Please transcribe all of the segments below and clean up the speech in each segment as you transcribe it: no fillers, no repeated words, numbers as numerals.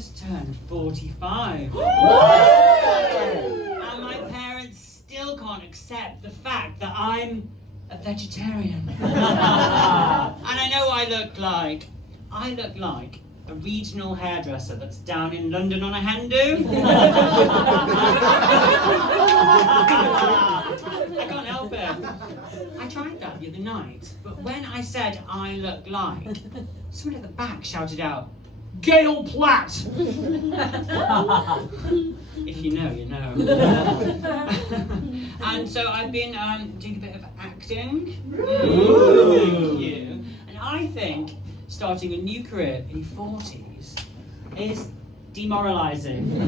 just turned 45. And my parents still can't accept the fact that I'm a vegetarian. And I know I look like a regional hairdresser that's down in London on a hen do. I can't help it. I tried that the other night, but when I said I look like, someone at the back shouted out, "Gail Platt!" If you know, you know. And so I've been doing a bit of acting. Thank you. And I think starting a new career in your 40s is demoralising.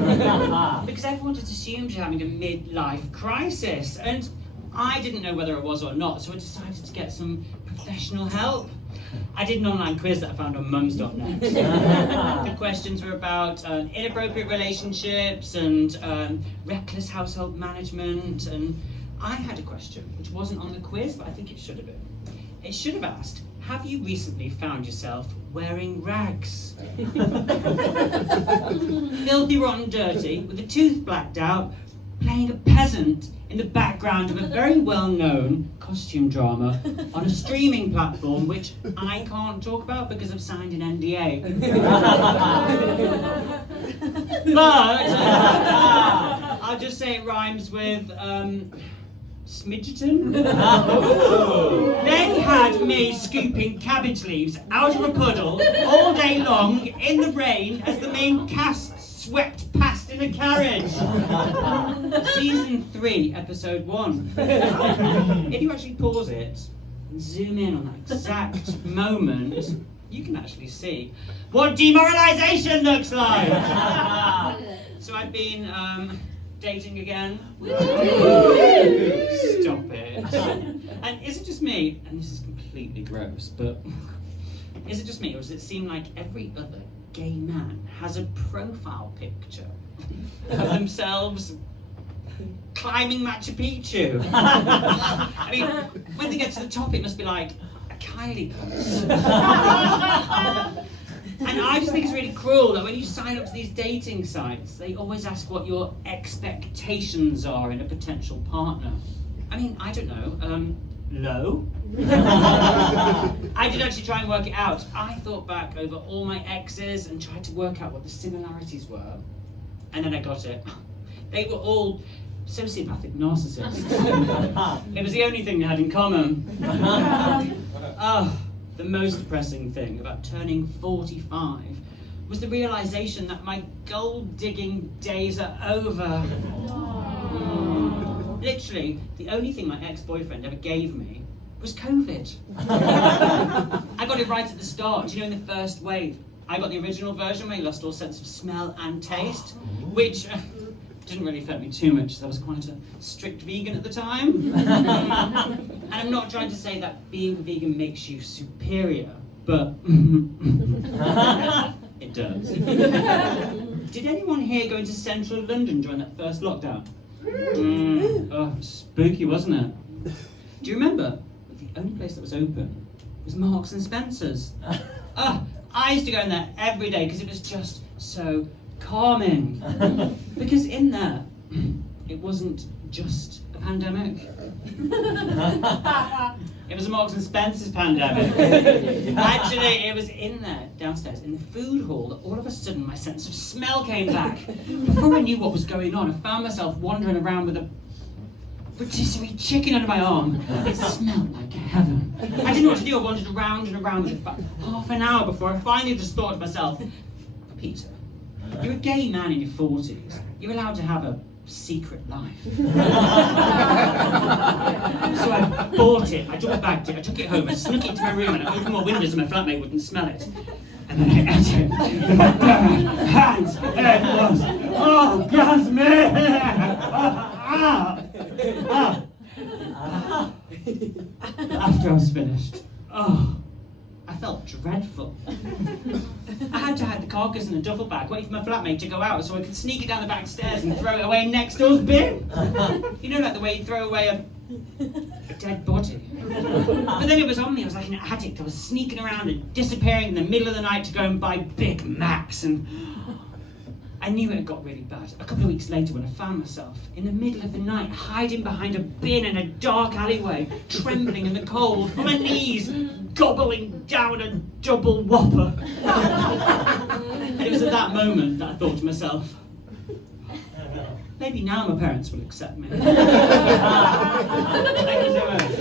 Because everyone just assumes you're having a midlife crisis. And I didn't know whether it was or not, so I decided to get some professional help. I did an online quiz that I found on mums.net. The questions were about inappropriate relationships and reckless household management. And I had a question which wasn't on the quiz, but I think it should have been. It should have asked, have you recently found yourself wearing rags? Filthy, rotten, dirty, with a tooth blacked out, playing a peasant in the background of a very well-known costume drama on a streaming platform which I can't talk about because I've signed an NDA. But I'll just say it rhymes with Smidgeton. They had me scooping cabbage leaves out of a puddle all day long in the rain as the main cast swept past in a carriage. Season 3, episode 1. If you actually pause it and zoom in on that exact moment, you can actually see what demoralisation looks like. So I've been dating again. Stop it. And is it just me, and this is completely gross, but is it just me, or does it seem like every other gay man has a profile picture of themselves climbing Machu Picchu? I mean, when they get to the top, it must be like a Kylie post. And I just think it's really cruel that when you sign up to these dating sites, they always ask what your expectations are in a potential partner. I mean, I don't know, low? I did actually try and work it out. I thought back over all my exes and tried to work out what the similarities were. And then I got it. They were all sociopathic narcissists. It was the only thing they had in common. The most depressing thing about turning 45 was the realization that my gold-digging days are over. Literally, the only thing my ex-boyfriend ever gave me was COVID. I got it right at the start. Do you know, in the first wave, I got the original version where you lost all sense of smell and taste, which didn't really affect me too much, so I was quite a strict vegan at the time. And I'm not trying to say that being vegan makes you superior, but it does. Did anyone here go into central London during that first lockdown? Oh, spooky, wasn't it? Do you remember that the only place that was open was Marks and Spencer's? I used to go in there every day because it was just so calming. Because in there, it wasn't just a pandemic. It was a Marks and Spencer's pandemic. Actually, it was in there, downstairs, in the food hall, that all of a sudden my sense of smell came back. Before I knew what was going on, I found myself wandering around with a rotisserie chicken under my arm. It smelled like heaven. I didn't know what to do. I wandered around and around with it for about half an hour before I finally just thought to myself, Peter, you're a gay man in your 40s. You're allowed to have a secret life. So I bought it, I double bagged it, I took it home, I snuck it into my room and I opened my windows so my flatmate wouldn't smell it. And then I ate it with my bare hands. And it was orgasmic! After I was finished, I felt dreadful. I had to hide the carcass in a duffel bag, wait for my flatmate to go out so I could sneak it down the back stairs and throw it away next door's bin. You know, like the way you throw away a dead body. But then it was on me, I was like an addict. I was sneaking around and disappearing in the middle of the night to go and buy Big Macs and I knew it had got really bad a couple of weeks later when I found myself in the middle of the night hiding behind a bin in a dark alleyway, trembling in the cold, on my knees, gobbling down a double whopper. And it was at that moment that I thought to myself, maybe now my parents will accept me. Thank you so much.